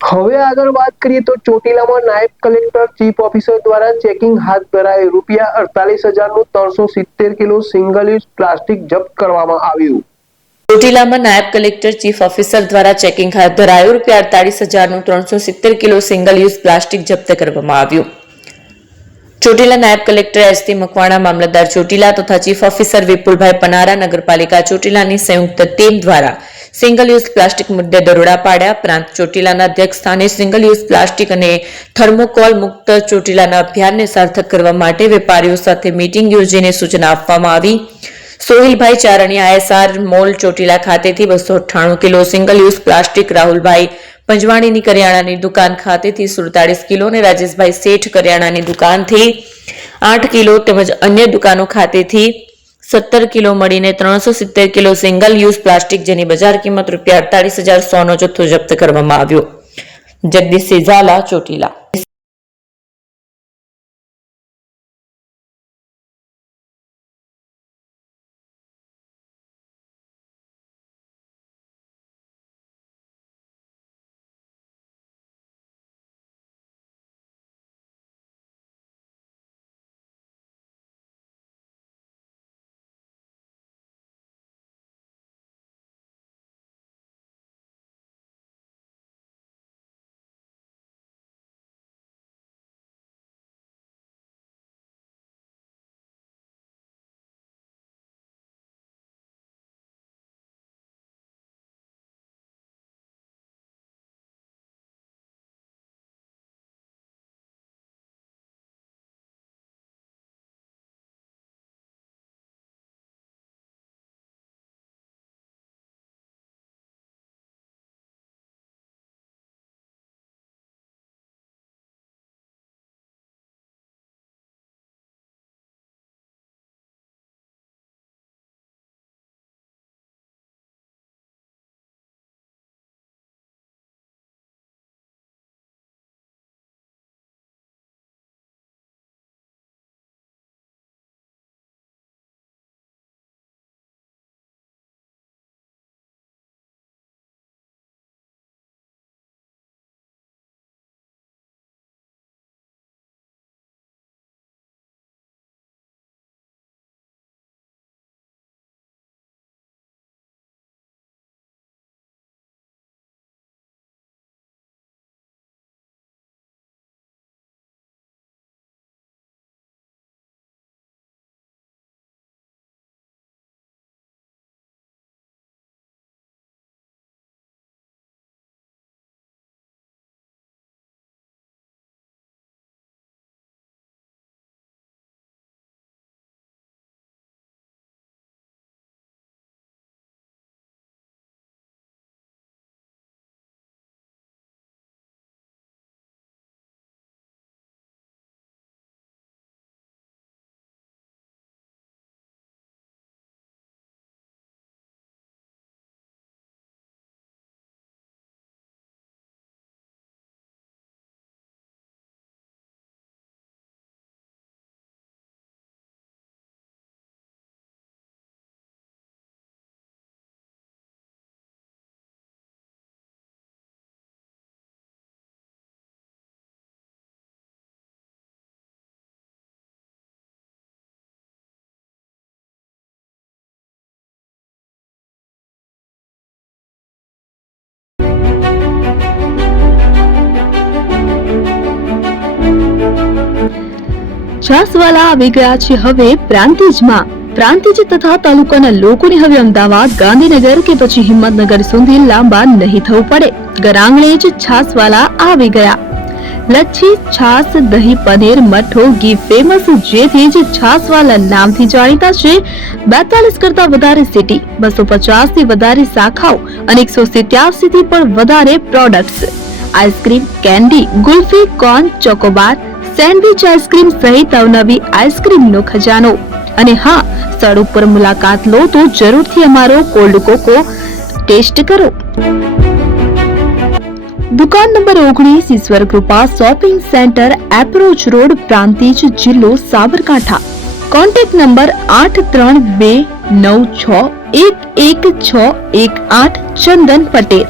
હવે આગળ વાત કરીએ તો ચોટીલામાં નાયબ કલેક્ટર ચીફ ઓફિસર દ્વારા ચેકિંગ હાથ ધરાય ₹48,370 કિલો સિંગલ યુઝ પ્લાસ્ટિક જપ્ત કરવામાં આવ્યું। ચોટીલામાં નાયબ કલેક્ટર ચીફ ઓફિસર દ્વારા ચેકિંગ હાથ ધરાયું। ₹48,370 કિલો સિંગલ યુઝ પ્લાસ્ટિક જપ્ત કરવામાં આવ્યું। ચોટીલા નાયબ કલેક્ટર એસ.ટી. મકવાણા, મામલતદાર ચોટીલા તથા ચીફ ઓફિસર વિપુલભાઈ પનારા, નગરપાલિકા ચોટીલાની સંયુક્ત ટીમ દ્વારા સિંગલ યુઝ પ્લાસ્ટિક મુદ્દે દરોડા પાડ્યા। ઉપરાંત ચોટીલાના અધ્યક્ષ સ્થાને સિંગલ યુઝ પ્લાસ્ટિક અને થર્મોકોલ મુક્ત ચોટીલાના અભિયાનને સાર્થક કરવા માટે વેપારીઓ સાથે મીટિંગ યોજીને સૂચના આપવામાં આવી। સોહિલભાઈ ચારણિયા આઈએસઆર મોલ ચોટીલા ખાતેથી 298 કિલો સિંગલ યુઝ પ્લાસ્ટિક, રાહુલભાઈ પંજવાણીની કરિયાણાની દુકાન ખાતેથી 47 કિલો અને રાજેશભાઈ શેઠ કરિયાણાની દુકાનથી 8 કિલો તેમજ અન્ય દુકાનો ખાતેથી 17 કિલો મળીને 370 કિલો સિંગલ યુઝ પ્લાસ્ટિક, જેની બજાર કિંમત ₹48,100 નો જથ્થો જપ્ત કરવામાં આવ્યો। જગદીશ ઝાલા, ચોટીલા। છાસવાલા આવી ગયા છે હવે પ્રાંતિજમાં। પ્રાંતિજ તથા તાલુકાના લોકોને હવે અમદાવાદ, ગાંધીનગર કે પછી હિંમતનગર સુધી લાંબા નહીં થવું પડે। ઘર જ છાસવાલા આવી ગયા। લચ્છી, છાસ, દહીં, પનીર, મઠો, ઘી ફેમસ, જેથી જ છાસવાલા નામથી જાણીતા છે। 42 કરતા વધારે સિટી, 250 થી વધારે શાખાઓ અને 187 થી પણ વધારે products. Ice cream, candy, kulfi, corn, Chocobar, sandwich ice cream સહિત અવનવી આઈસ્ક્રીમનો ખજાનો। અને હા, સ્થળ ઉપર મુલાકાત લો તો જરૂરથી અમારો કોલ્ડ કોકો ટેસ્ટ કરો। દુકાન number 19, Ishwar Krupa shopping centre, approach road, Prantij, જિલ્લો સાબરકાંઠા। Contact number 8329611618 Chandan Patel.